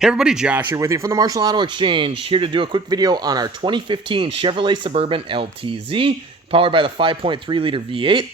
Hey everybody, Josh here with you from the Marshall Auto Exchange, here to do a quick video on our 2015 Chevrolet Suburban LTZ, powered by the 5.3 liter V8.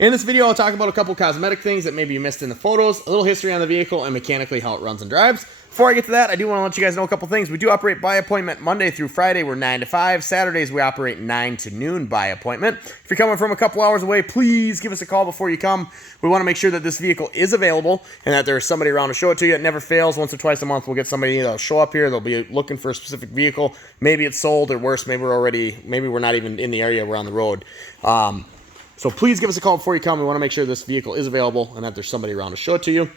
In this video, I'll talk about a couple cosmetic things that maybe you missed in the photos, a little history on the vehicle, and mechanically how it runs and drives. Before I get to that, I do want to let you guys know a couple things. We do operate by appointment Monday through Friday. We're 9 to 5. Saturdays, we operate 9 to noon by appointment. If you're coming from a couple hours away, please give us a call before you come. We want to make sure that this vehicle is available and that there's somebody around to show it to you. It never fails. Once or twice a month, we'll get somebody that'll show up here. They'll be looking for a specific vehicle. Maybe it's sold, or worse, maybe we're not even in the area. We're on the road. So please give us a call before you come. We want to make sure this vehicle is available and that there's somebody around to show it to you.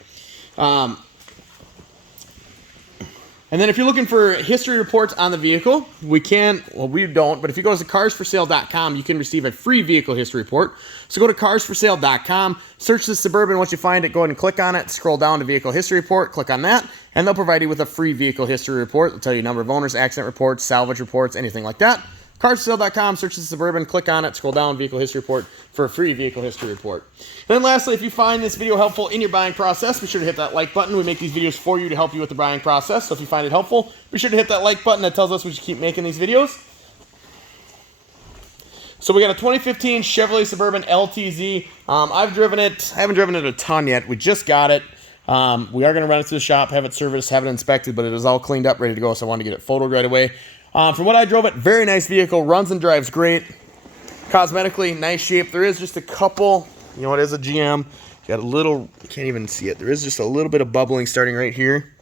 And then if you're looking for history reports on the vehicle, we don't, but if you go to carsforsale.com, you can receive a free vehicle history report. So go to carsforsale.com, search the Suburban. Once you find it, go ahead and click on it, scroll down to vehicle history report, click on that, and they'll provide you with a free vehicle history report. They'll tell you number of owners, accident reports, salvage reports, anything like that. Carsforsale.com, search the Suburban, click on it, scroll down, vehicle history report for a free vehicle history report. And then lastly, if you find this video helpful in your buying process, be sure to hit that like button. We make these videos for you to help you with the buying process. So if you find it helpful, be sure to hit that like button. That tells us we should keep making these videos. So we got a 2015 Chevrolet Suburban LTZ. I've driven it. I haven't driven it a ton yet. We just got it. We are going to run it to the shop, have it serviced, have it inspected, but it is all cleaned up, ready to go, so I wanted to get it photoed right away. From what I drove it, very nice vehicle, runs and drives great. Cosmetically, nice shape. There is just a couple, it is a GM. Got a little, you can't even see it. There is just a little bit of bubbling starting right here.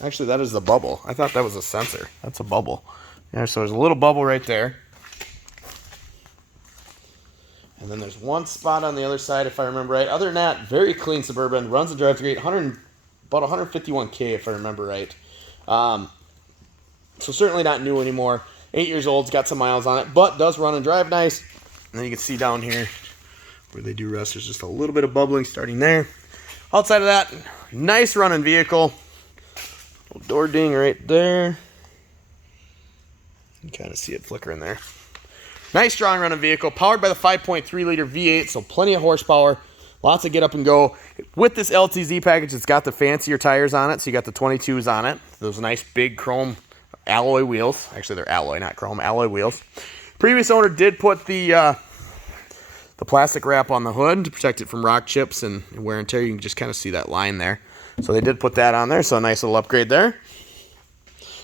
Actually, that is the bubble. I thought that was a sensor. That's a bubble. Yeah, so there's a little bubble right there. And then there's one spot on the other side, if I remember right. Other than that, very clean Suburban, runs and drives great. About 151K, if I remember right. So certainly not new anymore. 8 years old, it's got some miles on it, but does run and drive nice. And then you can see down here where they do rest, there's just a little bit of bubbling starting there. Outside of that, nice running vehicle. Little door ding right there. You can kind of see it flickering there. Nice strong running vehicle, powered by the 5.3 liter V8, so plenty of horsepower. Lots of get up and go. With this LTZ package, it's got the fancier tires on it. So you got the 22s on it. Those nice big chrome alloy wheels. Actually, they're alloy, not chrome, alloy wheels. Previous owner did put the plastic wrap on the hood to protect it from rock chips and wear and tear. You can just kind of see that line there. So they did put that on there. So a nice little upgrade there.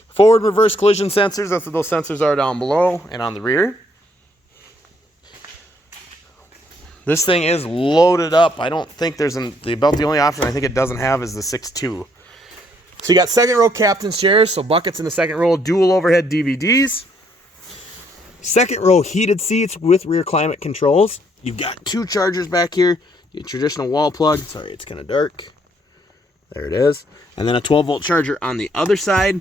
Forward and reverse collision sensors. That's what those sensors are down below and on the rear. This thing is loaded up. I don't think there's the only option I think it doesn't have is the 6.2. So you got second row captain's chairs, so buckets in the second row, dual overhead DVDs. Second row heated seats with rear climate controls. You've got two chargers back here. Your traditional wall plug. Sorry, it's kind of dark. There it is. And then a 12-volt charger on the other side.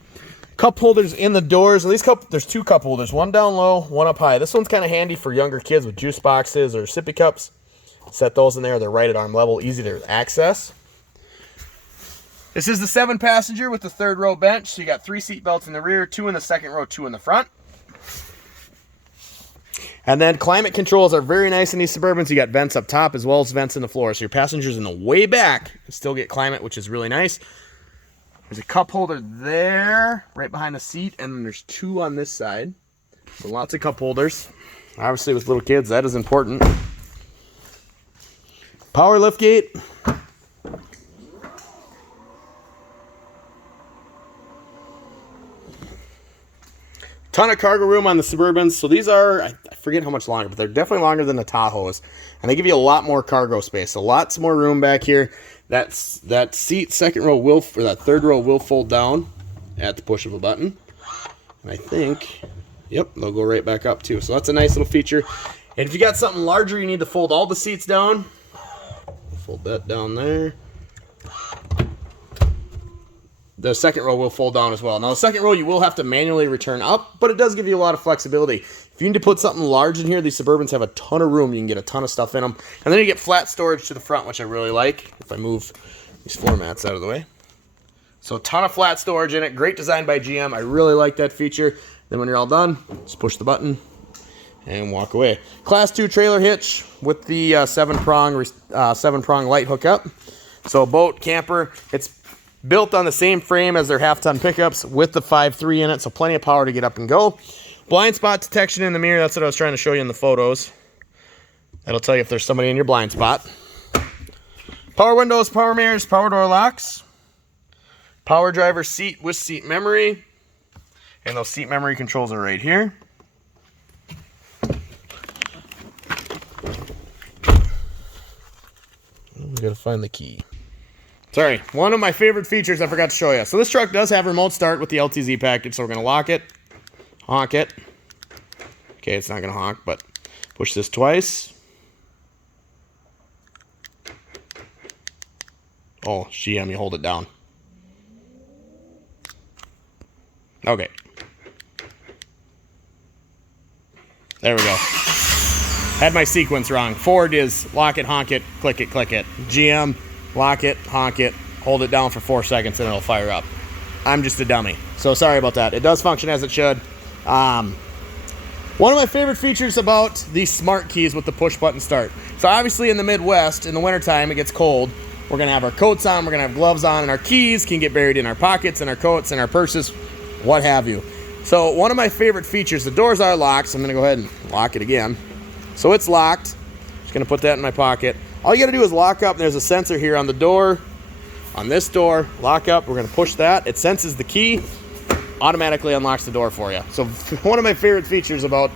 Cup holders in the doors. There's two cup holders, one down low, one up high. This one's kind of handy for younger kids with juice boxes or sippy cups. Set those in there. They're right at arm level, easy to access. This is the 7-passenger with the third row bench. So you got 3 seat belts in the rear, 2 in the second row, 2 in the front. And then climate controls are very nice in these Suburbans. You got vents up top as well as vents in the floor. So your passengers in the way back still get climate, which is really nice. There's a cup holder there, right behind the seat, and then there's 2 on this side. So lots of cup holders. Obviously with little kids, that is important. Power lift gate. Ton of cargo room on the Suburbans. So these are, I forget how much longer, but they're definitely longer than the Tahoes. And they give you a lot more cargo space. So lots more room back here. That seat, second row or that third row will fold down at the push of a button. And I think, yep, they'll go right back up too. So that's a nice little feature. And if you got something larger, you need to fold all the seats down. Fold that down there. The second row will fold down as well. Now the second row you will have to manually return up, but it does give you a lot of flexibility. If you need to put something large in here, these Suburbans have a ton of room. You can get a ton of stuff in them. And then you get flat storage to the front, which I really like. If I move these floor mats out of the way. So a ton of flat storage in it. Great design by GM. I really like that feature. Then when you're all done, just push the button and walk away. Class 2 trailer hitch with the 7-prong light hookup. So boat, camper, it's built on the same frame as their half-ton pickups with the 5.3 in it, so plenty of power to get up and go. Blind spot detection in the mirror, that's what I was trying to show you in the photos. That'll tell you if there's somebody in your blind spot. Power windows, power mirrors, power door locks. Power driver seat with seat memory. And those seat memory controls are right here. We gotta find the key. Sorry, one of my favorite features I forgot to show you. So this truck does have remote start with the LTZ package, so we're gonna lock it, honk it. Okay, it's not gonna honk, but push this twice. Oh, GM, you hold it down. Okay. There we go. Had my sequence wrong. Ford is lock it, honk it, click it, click it. GM, lock it, honk it, hold it down for 4 seconds and it'll fire up. I'm just a dummy. So sorry about that. It does function as it should. One of my favorite features about these smart keys with the push button start. So obviously in the Midwest, in the wintertime, it gets cold. We're gonna have our coats on, we're gonna have gloves on, and our keys can get buried in our pockets and our coats and our purses, what have you. So one of my favorite features, the doors are locked, so I'm gonna go ahead and lock it again. So it's locked. Just gonna put that in my pocket. All you gotta do is lock up. There's a sensor here on the door, on this door. Lock up, we're gonna push that. It senses the key, automatically unlocks the door for you. So one of my favorite features about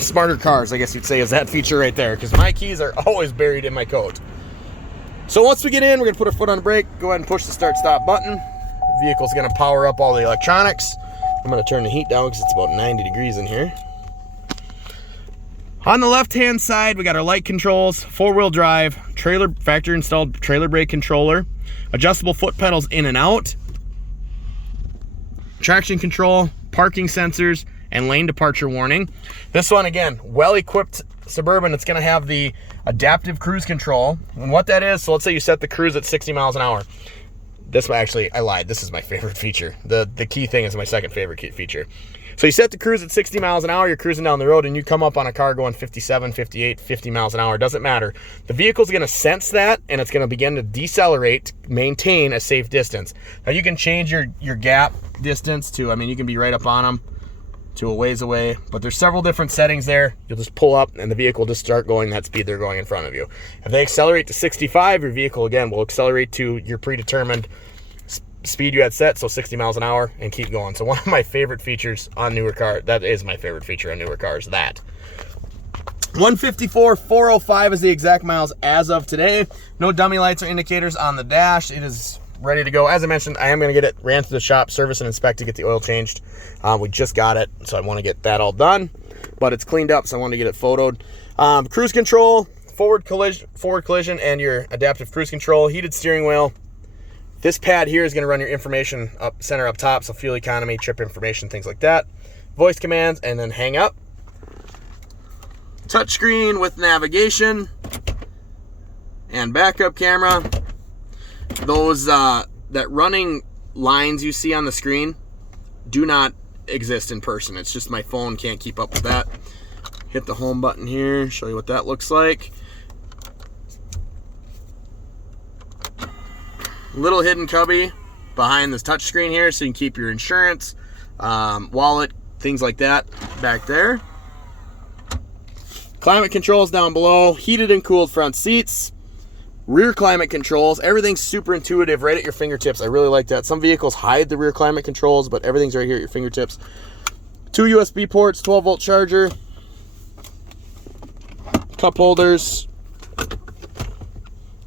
smarter cars, I guess you'd say, is that feature right there, because my keys are always buried in my coat. So once we get in, we're gonna put our foot on the brake, go ahead and push the start stop button. The vehicle's gonna power up all the electronics. I'm gonna turn the heat down because it's about 90 degrees in here. On the left-hand side, we got our light controls, 4-wheel drive, trailer factory installed trailer brake controller, adjustable foot pedals in and out, traction control, parking sensors, and lane departure warning. This one, again, well-equipped Suburban. It's gonna have the adaptive cruise control. And what that is, so let's say you set the cruise at 60 miles an hour. This one, actually, I lied. This is my favorite feature. The key thing is my second favorite key feature. So you set the cruise at 60 miles an hour, you're cruising down the road, and you come up on a car going 57, 58, 50 miles an hour. It doesn't matter. The vehicle's gonna sense that, and it's gonna begin to decelerate, maintain a safe distance. Now you can change your gap distance to, I mean, you can be right up on them to a ways away, but there's several different settings there. You'll just pull up and the vehicle will just start going that speed they're going in front of you. If they accelerate to 65, your vehicle again will accelerate to your predetermined speed you had set, so 60 miles an hour, and keep going. So one of my favorite features on newer cars, that is my favorite feature on newer cars, that. 154,405 is the exact miles as of today. No dummy lights or indicators on the dash. It is ready to go. As I mentioned, I am going to get it ran to the shop, service and inspect to get the oil changed. We just got it, so I want to get that all done, but it's cleaned up, so I want to get it photoed. Cruise control, forward collision, and your adaptive cruise control, heated steering wheel. This pad here is going to run your information up center up top, so fuel economy, trip information, things like that. Voice commands, and then hang up. Touchscreen with navigation and backup camera. Those that running lines you see on the screen do not exist in person. It's just my phone can't keep up with that. Hit the home button here, show you what that looks like. Little hidden cubby behind this touch screen here, so you can keep your insurance, wallet, things like that back there. Climate controls down below, heated and cooled front seats, rear climate controls. Everything's super intuitive, right at your fingertips. I really like that. Some vehicles hide the rear climate controls, but everything's right here at your fingertips. 2 USB ports, 12-volt charger, cup holders,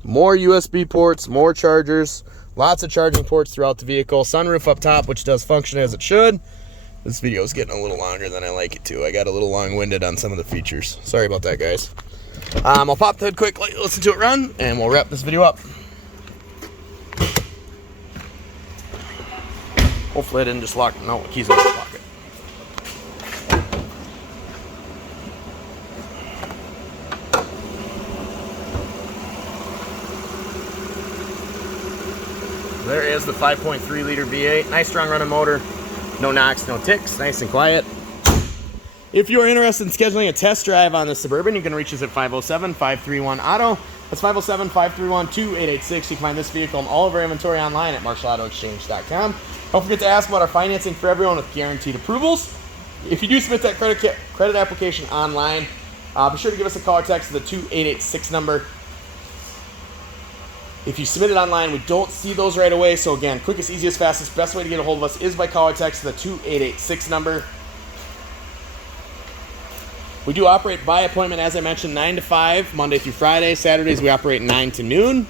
more USB ports, more chargers, lots of charging ports throughout the vehicle. Sunroof up top, which does function as it should. This video is getting a little longer than I like it to. I got a little long-winded on some of the features. Sorry about that, guys. I'll pop the hood quick, listen to it run, and we'll wrap this video up. Hopefully I didn't just lock, no, the keys in my pocket. There is the 5.3 liter V8. Nice strong running motor. No knocks, no ticks. Nice and quiet. If you're interested in scheduling a test drive on the Suburban, you can reach us at 507-531-AUTO. That's 507-531-2886. You can find this vehicle and all of our inventory online at marshallautoexchange.com. Don't forget to ask about our financing for everyone with guaranteed approvals. If you do submit that credit application online, be sure to give us a call or text to the 2886 number. If you submit it online, we don't see those right away. So again, quickest, easiest, fastest, best way to get a hold of us is by call or text to the 2886 number. We do operate by appointment, as I mentioned, 9 to 5, Monday through Friday. Saturdays, we operate 9 to noon.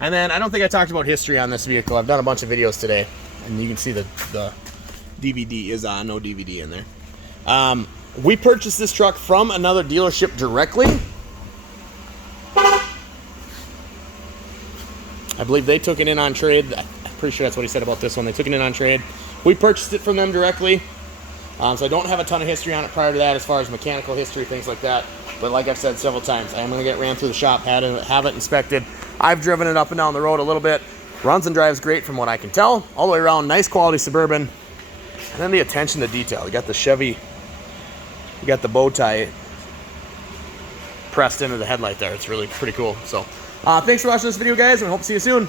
And then, I don't think I talked about history on this vehicle. I've done a bunch of videos today, and you can see the DVD is on, no DVD in there. We purchased this truck from another dealership directly. I believe they took it in on trade. I'm pretty sure that's what he said about this one. They took it in on trade. We purchased it from them directly. So I don't have a ton of history on it prior to that as far as mechanical history, things like that. But like I've said several times, I am going to get ran through the shop, have it inspected. I've driven it up and down the road a little bit. Runs and drives great from what I can tell. All the way around, nice quality Suburban. And then the attention to detail. You got the Chevy, you got the bow tie pressed into the headlight there. It's really pretty cool. So thanks for watching this video, guys, and I hope to see you soon.